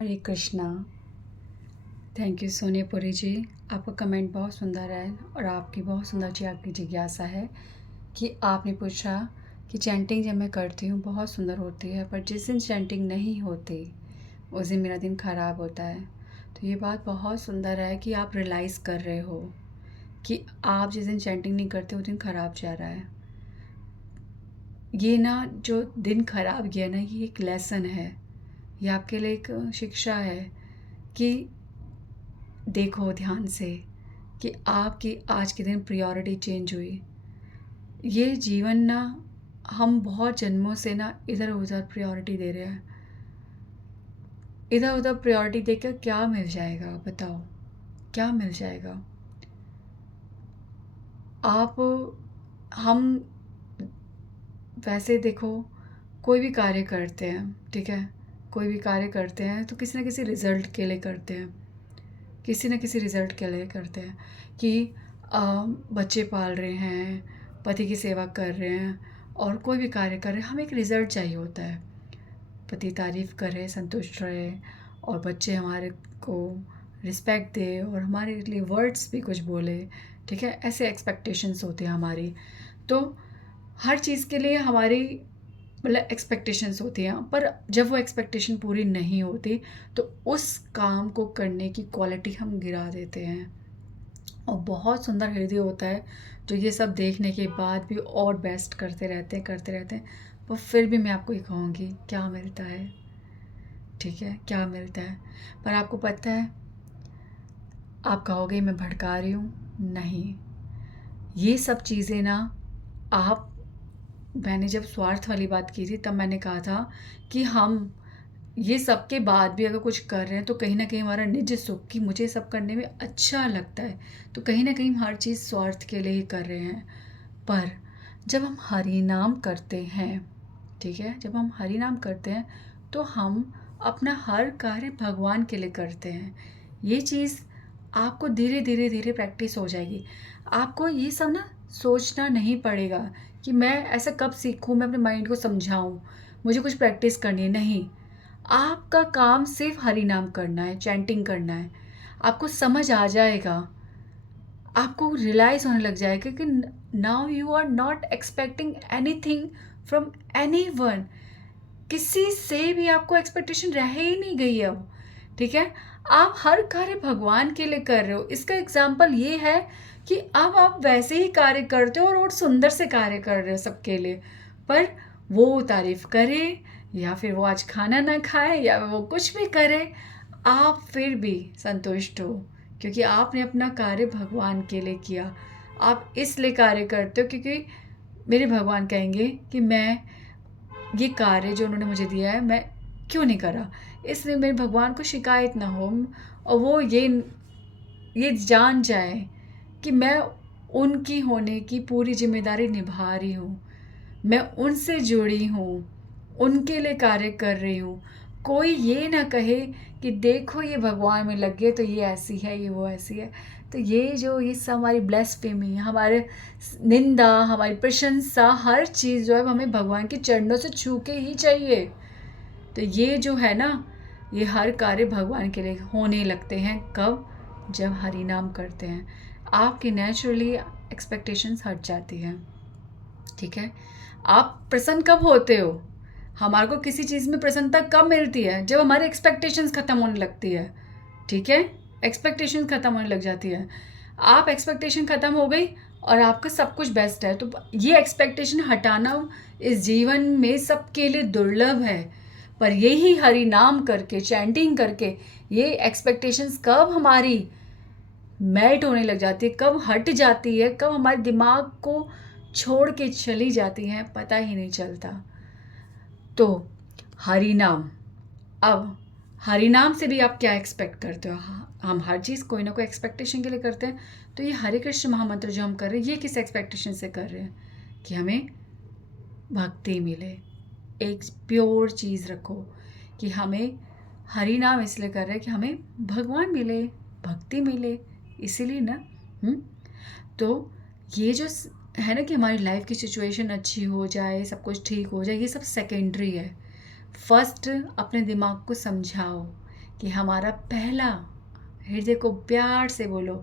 Hare Krishna. Thank you सोनियापुरी जी। आपका comment बहुत सुंदर है और आपकी बहुत सुंदर जी आपकी जिज्ञासा है कि आपने पूछा कि चैंटिंग जब मैं करती हूँ बहुत सुंदर होती है, पर जिस दिन चैंटिंग नहीं होती उस दिन मेरा दिन ख़राब होता है। तो ये बात बहुत सुंदर है कि आप रियलाइज़ कर रहे हो कि आप जिस दिन चैंटिंग नहीं करते वो दिन ख़राब जा रहा है। ये ना जो दिन ख़राब गया ना, ये एक लेसन है, ये आपके लिए एक शिक्षा है कि देखो ध्यान से कि आपकी आज के दिन प्रायोरिटी चेंज हुई। ये जीवन ना हम बहुत जन्मों से ना इधर उधर प्रायोरिटी दे रहे हैं। इधर उधर प्रायोरिटी देकर क्या मिल जाएगा बताओ, क्या मिल जाएगा? आप हम वैसे देखो, कोई भी कार्य करते हैं, ठीक है, कोई भी कार्य करते हैं तो किसी ना किसी रिज़ल्ट के लिए करते हैं, किसी न किसी रिज़ल्ट के लिए करते हैं कि बच्चे पाल रहे हैं, पति की सेवा कर रहे हैं और कोई भी कार्य कर रहे हैं, हमें एक रिज़ल्ट चाहिए होता है। पति तारीफ़ करे, संतुष्ट रहे और बच्चे हमारे को रिस्पेक्ट दे और हमारे लिए वर्ड्स भी कुछ बोले, ठीक है? ऐसे एक्सपेक्टेशंस होती हैं हमारी। तो हर चीज़ के लिए हमारी मतलब एक्सपेक्टेशंस होती हैं, पर जब वो एक्सपेक्टेशन पूरी नहीं होती तो उस काम को करने की क्वालिटी हम गिरा देते हैं। और बहुत सुंदर हृदय होता है जो ये सब देखने के बाद भी और बेस्ट करते रहते हैं। पर फिर भी मैं आपको ये कहूँगी, क्या मिलता है? ठीक है, क्या मिलता है? पर आपको पता है, आप कहोगे मैं भड़का रही हूँ, नहीं। ये सब चीज़ें ना आप मैंने जब स्वार्थ वाली बात की थी तब मैंने कहा था कि हम ये सब के बाद भी अगर कुछ कर रहे हैं तो कहीं न कहीं हमारा निज सुख कि मुझे सब करने में अच्छा लगता है, तो कहीं न कहीं हम हर चीज़ स्वार्थ के लिए ही कर रहे हैं। पर जब हम हरि नाम करते हैं, ठीक है? जब हम हरि नाम करते हैं तो हम अपना हर कार्य भगवान के लिए करते हैं। ये चीज़ आपको धीरे-धीरे प्रैक्टिस हो जाएगी। आपको ये सब ना सोचना नहीं पड़ेगा कि मैं ऐसा कब सीखूँ, मैं अपने माइंड को समझाऊँ, मुझे कुछ प्रैक्टिस करनी है, नहीं। आपका काम सिर्फ़ हरि नाम करना है, चैंटिंग करना है। आपको समझ आ जाएगा, आपको रियलाइज़ होने लग जाएगा कि now you are not expecting anything from anyone. किसी से भी आपको एक्सपेक्टेशन रह ही नहीं गई अब, ठीक है? आप हर कार्य भगवान के लिए कर रहे हो। इसका एग्ज़ाम्पल ये है कि अब आप वैसे ही कार्य करते हो और सुंदर से कार्य कर रहे हो सबके लिए। पर वो तारीफ़ करे या फिर वो आज खाना ना खाए या वो कुछ भी करे, आप फिर भी संतुष्ट हो क्योंकि आपने अपना कार्य भगवान के लिए किया। आप इसलिए कार्य करते हो क्योंकि मेरे भगवान कहेंगे कि मैं ये कार्य जो उन्होंने मुझे दिया है मैं क्यों नहीं करा, इसलिए मेरे भगवान को शिकायत ना हो और वो ये जान जाए कि मैं उनकी होने की पूरी जिम्मेदारी निभा रही हूँ, मैं उनसे जुड़ी हूँ, उनके लिए कार्य कर रही हूँ। कोई ये ना कहे कि देखो ये भगवान में लग गए तो ये ऐसी है, ये वो ऐसी है। तो ये सब हमारी ब्लेस्फेमी, हमारे निंदा, हमारी प्रशंसा, हर चीज़ जो है हमें भगवान के चरणों से छू के ही चाहिए। तो ये जो है ना, ये हर कार्य भगवान के लिए होने लगते हैं कब? जब हरि नाम करते हैं। आपकी नेचुरली एक्सपेक्टेशंस हट जाती हैं, ठीक है? आप प्रसन्न कब होते हो? हमारे को किसी चीज़ में प्रसन्नता कब मिलती है? जब हमारी एक्सपेक्टेशंस ख़त्म होने लगती है, ठीक है? एक्सपेक्टेशंस ख़त्म होने लग जाती है। आप एक्सपेक्टेशन ख़त्म हो गई और आपका सब कुछ बेस्ट है, तो ये एक्सपेक्टेशन हटाना इस जीवन में सबके लिए दुर्लभ है। पर यही हरि नाम करके, चैंटिंग करके ये एक्सपेक्टेशंस कब हमारी मेल्ट होने लग जाती है, कब हट जाती है, कब हमारे दिमाग को छोड़ के चली जाती हैं, पता ही नहीं चलता। तो हरि नाम, अब हरि नाम से भी आप क्या एक्सपेक्ट करते हो? हम हर चीज़ कोई ना कोई एक्सपेक्टेशन के लिए करते हैं। तो ये हरे कृष्ण महामंत्र जो हम कर रहे हैं, ये किस एक्सपेक्टेशन से कर रहे हैं? कि हमें भक्ति मिले। एक प्योर चीज़ रखो कि हमें हरि नाम इसलिए कर रहे हैं कि हमें भगवान मिले, भक्ति मिले, इसीलिए ना। तो ये जो है ना कि हमारी लाइफ की सिचुएशन अच्छी हो जाए, सब कुछ ठीक हो जाए, ये सब सेकेंडरी है। फर्स्ट अपने दिमाग को समझाओ कि हमारा पहला, हृदय को प्यार से बोलो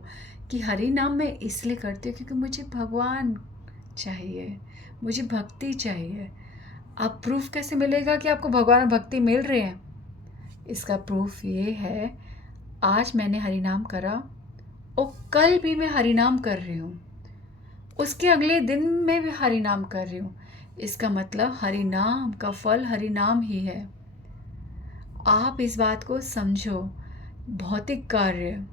कि हरि नाम मैं इसलिए करती हूँ क्योंकि मुझे भगवान चाहिए, मुझे भक्ति चाहिए। अब प्रूफ कैसे मिलेगा कि आपको भगवान और भक्ति मिल रहे हैं? इसका प्रूफ ये है, आज मैंने हरि नाम करा और कल भी मैं हरि नाम कर रही हूँ, उसके अगले दिन में भी हरि नाम कर रही हूँ। इसका मतलब हरि नाम का फल हरि नाम ही है। आप इस बात को समझो। भौतिक कार्य,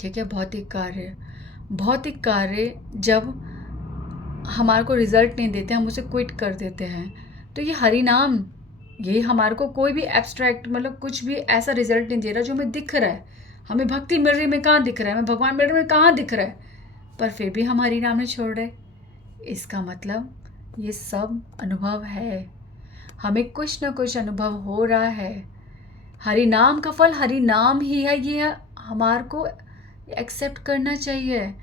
ठीक है, भौतिक कार्य जब हमारे को रिजल्ट नहीं देते, हम उसे क्विट कर देते हैं, तो ये हरि नाम, ये हमारे को कोई भी एब्स्ट्रैक्ट मतलब कुछ भी ऐसा रिजल्ट नहीं दे रहा जो हमें दिख रहा है। हमें भक्ति मिल रही, में कहाँ दिख रहा है, हमें भगवान मिल रहे में कहाँ दिख रहा है, पर फिर भी हम हरि नाम नहीं छोड़ रहे। इसका मतलब ये सब अनुभव है, हमें कुछ ना कुछ अनुभव हो रहा है। हरि नाम का फल हरि नाम ही है, ये हमारे को एक्सेप्ट करना चाहिए।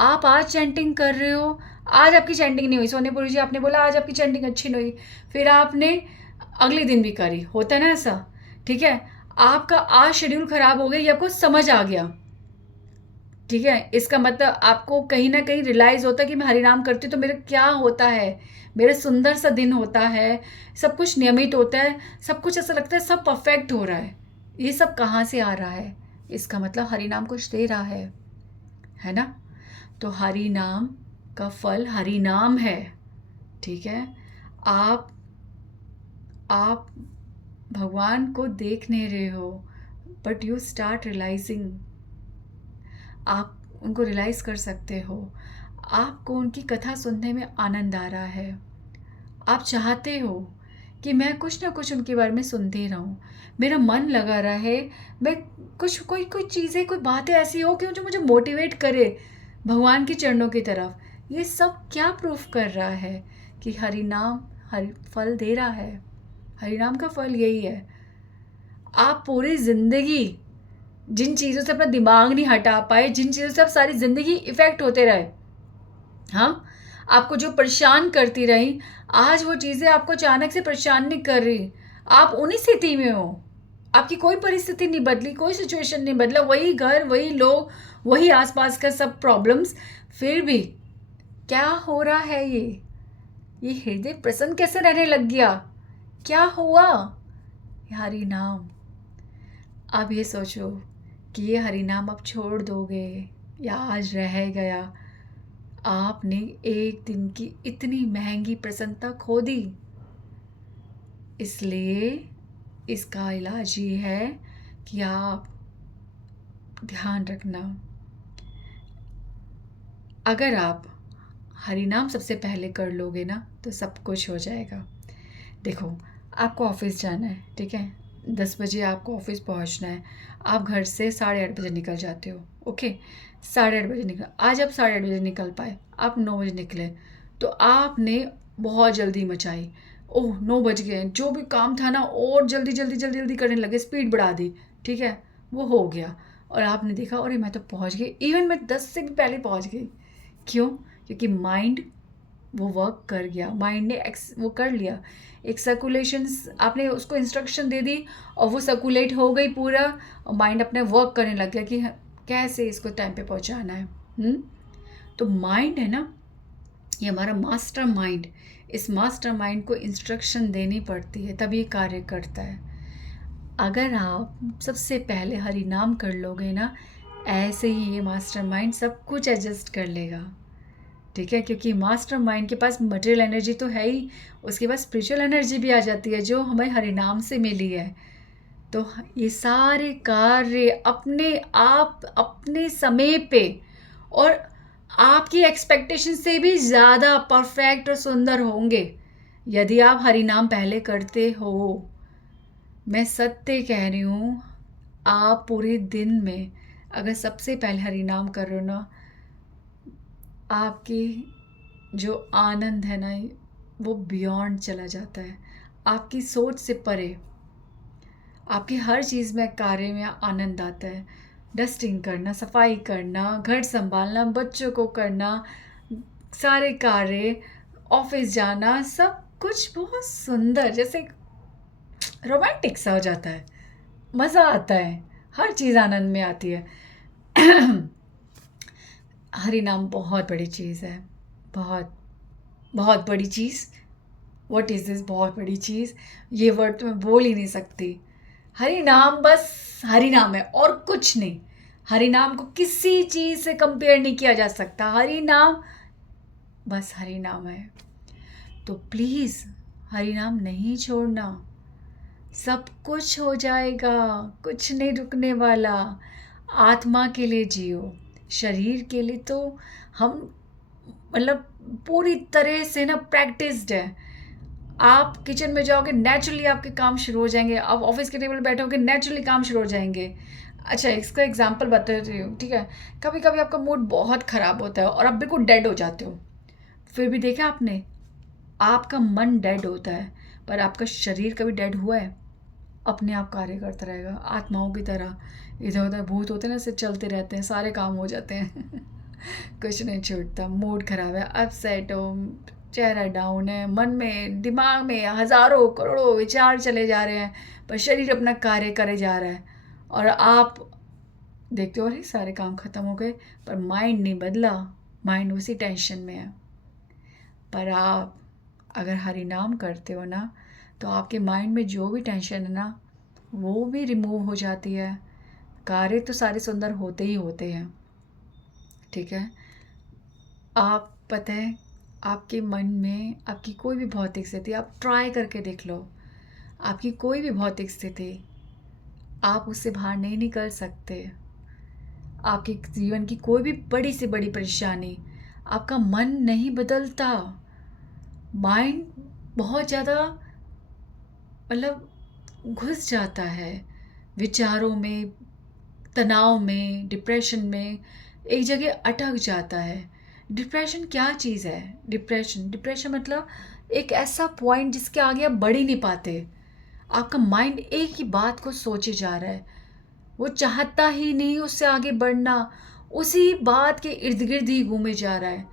आप आज चैंटिंग कर रहे हो, आज आपकी चैंटिंग नहीं हुई, सोनेपुरी जी आपने बोला आज आपकी चैंटिंग अच्छी नहीं हुई, फिर आपने अगले दिन भी करी, होता है ना ऐसा, ठीक है। आपका आज शेड्यूल खराब हो गया, ये आपको समझ आ गया, ठीक है। इसका मतलब आपको कहीं ना कहीं रियलाइज़ होता है कि मैं हरिनाम करती हूँ तो मेरा क्या होता है, मेरा सुंदर सा दिन होता है, सब कुछ नियमित होता है, सब कुछ ऐसा लगता है सब परफेक्ट हो रहा है। ये सब कहाँ से आ रहा है? इसका मतलब हरिनाम कुछ दे रहा है ना। तो हरि नाम का फल हरि नाम है, ठीक है। आप भगवान को देख नहीं रहे हो, बट यू स्टार्ट रियलाइजिंग, आप उनको रियलाइज़ कर सकते हो। आपको उनकी कथा सुनने में आनंद आ रहा है, आप चाहते हो कि मैं कुछ ना कुछ उनके बारे में सुनते रहूं, मेरा मन लगा रहा है, मैं कुछ कोई चीज़ें, कोई बातें ऐसी हो कि जो मुझे मोटिवेट करे भगवान के चरणों की तरफ। ये सब क्या प्रूफ कर रहा है कि हरि नाम हरि फल दे रहा है। हरि नाम का फल यही है। आप पूरी ज़िंदगी जिन चीज़ों से अपना दिमाग नहीं हटा पाए, जिन चीज़ों से आप सारी ज़िंदगी इफ़ेक्ट होते रहे, हाँ, आपको जो परेशान करती रही, आज वो चीज़ें आपको अचानक से परेशान नहीं कर रही। आप उन्हीं स्थिति में हो, आपकी कोई परिस्थिति नहीं बदली, कोई सिचुएशन नहीं बदला, वही घर, वही लोग, वही आसपास का सब प्रॉब्लम्स, फिर भी क्या हो रहा है? ये हृदय प्रसन्न कैसे रहने लग गया? क्या हुआ? हरि नाम। अब ये सोचो कि ये हरि नाम आप छोड़ दोगे या आज रह गया, आपने एक दिन की इतनी महंगी प्रसन्नता खो दी। इसलिए इसका इलाज ये है कि आप ध्यान रखना, अगर आप हरि नाम सबसे पहले कर लोगे ना तो सब कुछ हो जाएगा। देखो, आपको ऑफिस जाना है, ठीक है, 10 बजे आपको ऑफिस पहुंचना है, आप घर से 8:30 बजे निकल जाते हो, ओके, 8:30 बजे निकल, आज आप 8:30 बजे निकल पाए, आप 9 बजे निकले, तो आपने बहुत जल्दी मचाई, ओह 9 बज गए, जो भी काम था ना और जल्दी जल्दी जल्दी जल्दी करने लगे, स्पीड बढ़ा दी, ठीक है, वो हो गया, और आपने देखा अरे मैं तो पहुंच गई, इवन मैं 10 से भी पहले पहुंच गई। क्यों? क्योंकि माइंड वो वर्क कर गया, माइंड ने वो कर लिया, एक सर्कुलेशंस आपने उसको इंस्ट्रक्शन दे दी और वो सर्कुलेट हो गई पूरा, और माइंड अपने वर्क करने लग गया कि कैसे इसको टाइम पे पहुंचाना है। तो माइंड है ना, ये हमारा मास्टर माइंड, इस मास्टर माइंड को इंस्ट्रक्शन देनी पड़ती है तभी कार्य करता है। अगर आप सबसे पहले हरि नाम कर लोगे ना, ऐसे ही ये मास्टर माइंड सब कुछ एडजस्ट कर लेगा, ठीक है, क्योंकि मास्टर माइंड के पास मटेरियल एनर्जी तो है ही, उसके पास स्पिरिचुअल एनर्जी भी आ जाती है जो हमें हरिनाम से मिली है। तो ये सारे कार्य अपने आप अपने समय पे और आपकी एक्सपेक्टेशन से भी ज़्यादा परफेक्ट और सुंदर होंगे यदि आप हरिनाम पहले करते हो। मैं सत्य कह रही हूँ, आप पूरे दिन में अगर सबसे पहले हरिनाम कर रहे हो ना, आपकी जो आनंद है ना वो बियॉन्ड चला जाता है, आपकी सोच से परे, आपकी हर चीज़ में कार्य में आनंद आता है। डस्टिंग करना, सफाई करना, घर संभालना, बच्चों को करना, सारे कार्य, ऑफिस जाना, सब कुछ बहुत सुंदर, जैसे रोमांटिक सा हो जाता है, मज़ा आता है, हर चीज़ आनंद में आती है। हरि नाम बहुत बड़ी चीज़ है, बहुत बहुत बड़ी चीज़। व्हाट इज़ दिस बहुत बड़ी चीज़? ये वर्ड तो मैं बोल ही नहीं सकती। हरि नाम बस हरि नाम है और कुछ नहीं। हरि नाम को किसी चीज़ से कंपेयर नहीं किया जा सकता। हरि नाम बस हरि नाम है। तो प्लीज़ हरि नाम नहीं छोड़ना। सब कुछ हो जाएगा, कुछ नहीं रुकने वाला। आत्मा के लिए जियो, शरीर के लिए तो हम मतलब पूरी तरह से ना प्रैक्टिस्ड है। आप किचन में जाओगे, नेचुरली आपके काम शुरू हो जाएंगे। आप ऑफिस के टेबल पे बैठोगे, नेचुरली काम शुरू हो जाएंगे। अच्छा, इसका एग्जांपल बता रही हूँ, ठीक है। कभी कभी आपका मूड बहुत ख़राब होता है और आप बिल्कुल डेड हो जाते हो। फिर भी देखा आपने, आपका मन डेड होता है पर आपका शरीर कभी डेड हुआ है? अपने आप कार्य करता रहेगा, आत्माओं की तरह। इधर उधर भूत होते हैं ना, से चलते रहते हैं, सारे काम हो जाते हैं। कुछ नहीं छूटता। मूड खराब है, अपसेट हो, चेहरा डाउन है, मन में दिमाग में हज़ारों करोड़ों विचार चले जा रहे हैं, पर शरीर अपना कार्य करे जा रहा है। और आप देखते हो, अरे सारे काम ख़त्म हो गए, पर माइंड नहीं बदला, माइंड उसी टेंशन में है। पर आप अगर हरि नाम करते हो ना, तो आपके माइंड में जो भी टेंशन है ना, वो भी रिमूव हो जाती है। कार्य तो सारे सुंदर होते ही होते हैं, ठीक है। आप पता है, आपके मन में आपकी कोई भी भौतिक स्थिति, आप ट्राई करके देख लो, आपकी कोई भी भौतिक स्थिति, आप उससे बाहर नहीं निकल सकते। आपके जीवन की कोई भी बड़ी से बड़ी परेशानी, आपका मन नहीं बदलता। माइंड बहुत ज़्यादा मतलब घुस जाता है विचारों में, तनाव में, डिप्रेशन में, एक जगह अटक जाता है। डिप्रेशन क्या चीज़ है? डिप्रेशन डिप्रेशन मतलब एक ऐसा पॉइंट जिसके आगे आप बढ़ ही नहीं पाते। आपका माइंड एक ही बात को सोचे जा रहा है, वो चाहता ही नहीं उससे आगे बढ़ना, उसी बात के इर्द गिर्द ही घूमे जा रहा है।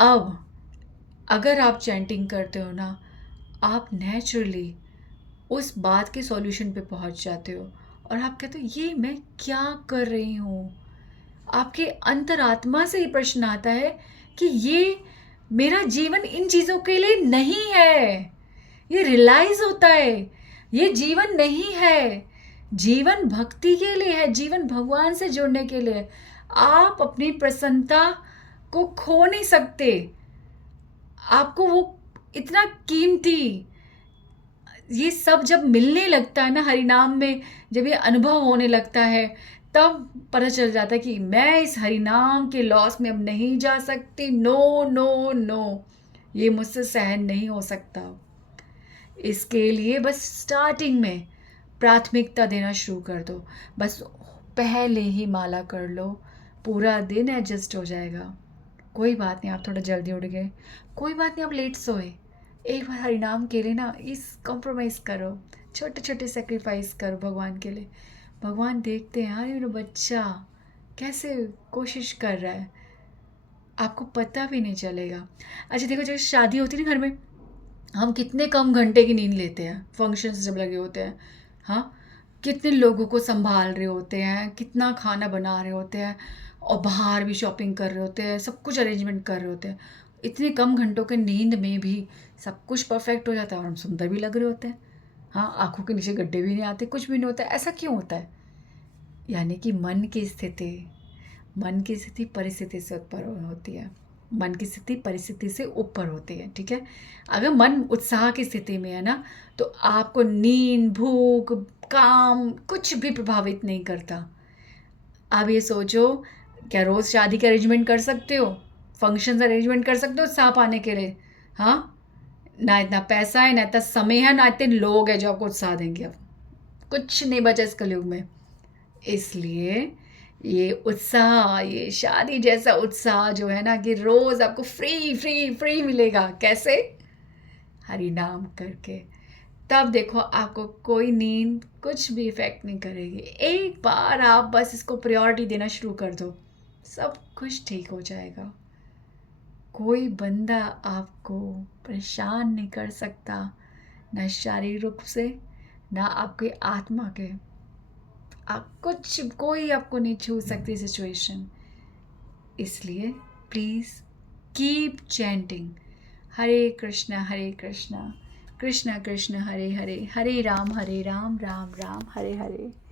अब अगर आप चैंटिंग करते हो ना, आप नेचुरली उस बात के सॉल्यूशन पे पहुंच जाते हो और आप कहते हो, ये मैं क्या कर रही हूँ। आपके अंतरात्मा से ही प्रश्न आता है कि ये मेरा जीवन इन चीज़ों के लिए नहीं है। ये रियलाइज होता है, ये जीवन नहीं है। जीवन भक्ति के लिए है, जीवन भगवान से जुड़ने के लिए। आप अपनी प्रसन्नता को खो नहीं सकते। आपको वो इतना कीमती, ये सब जब मिलने लगता है ना हरि नाम में, जब ये अनुभव होने लगता है, तब पता चल जाता है कि मैं इस हरि नाम के लॉस में अब नहीं जा सकती। नो नो नो, ये मुझसे सहन नहीं हो सकता। इसके लिए बस स्टार्टिंग में प्राथमिकता देना शुरू कर दो। बस पहले ही माला कर लो, पूरा दिन एडजस्ट हो जाएगा। कोई बात नहीं, आप थोड़ा जल्दी उठ गए, कोई बात नहीं, आप लेट सोए, एक बार हरिनाम के लिए ना इस कॉम्प्रोमाइज़ करो, छोटे छोटे सेक्रीफाइस करो भगवान के लिए। भगवान देखते हैं, यार मेरा बच्चा कैसे कोशिश कर रहा है, आपको पता भी नहीं चलेगा। अच्छा देखो, जब शादी होती है ना घर में, हम कितने कम घंटे की नींद लेते हैं, फंक्शंस जब लगे होते हैं। हाँ, कितने लोगों को संभाल रहे होते हैं, कितना खाना बना रहे होते हैं, और बाहर भी शॉपिंग कर रहे होते हैं, सब कुछ अरेंजमेंट कर रहे होते हैं। इतने कम घंटों के नींद में भी सब कुछ परफेक्ट हो जाता है और हम सुंदर भी लग रहे होते हैं। हाँ, आँखों के नीचे गड्ढे भी नहीं आते, कुछ भी नहीं होता है। ऐसा क्यों होता है? यानी कि मन की स्थिति परिस्थिति से उत्पन्न होती है। मन की स्थिति परिस्थिति से ऊपर होती है, ठीक है। अगर मन उत्साह की स्थिति में है ना, तो आपको नींद, भूख, काम कुछ भी प्रभावित नहीं करता। आप ये सोचो, क्या रोज़ शादी के अरेंजमेंट कर सकते हो, फंक्शंस अरेंजमेंट कर सकते हो उत्साह पाने के लिए? हाँ, ना इतना पैसा है, ना इतना समय है, ना इतने लोग हैं जो आपको उत्साह देंगे। अब कुछ नहीं बचा इस कलयुग में। इसलिए ये उत्साह, ये शादी जैसा उत्साह जो है ना, कि रोज़ आपको फ्री फ्री फ्री मिलेगा। कैसे? हरि नाम करके। तब देखो, आपको कोई नींद कुछ भी इफ़ेक्ट नहीं करेगी। एक बार आप बस इसको प्रायोरिटी देना शुरू कर दो, सब कुछ ठीक हो जाएगा। कोई बंदा आपको परेशान नहीं कर सकता, ना शारीरिक रूप से, ना आपके आत्मा के। आप कुछ कोई आपको नहीं छू सकती सिचुएशन। इसलिए please keep chanting Hare Krishna Krishna Krishna Hare Hare, Hare Ram Ram Ram Hare Hare.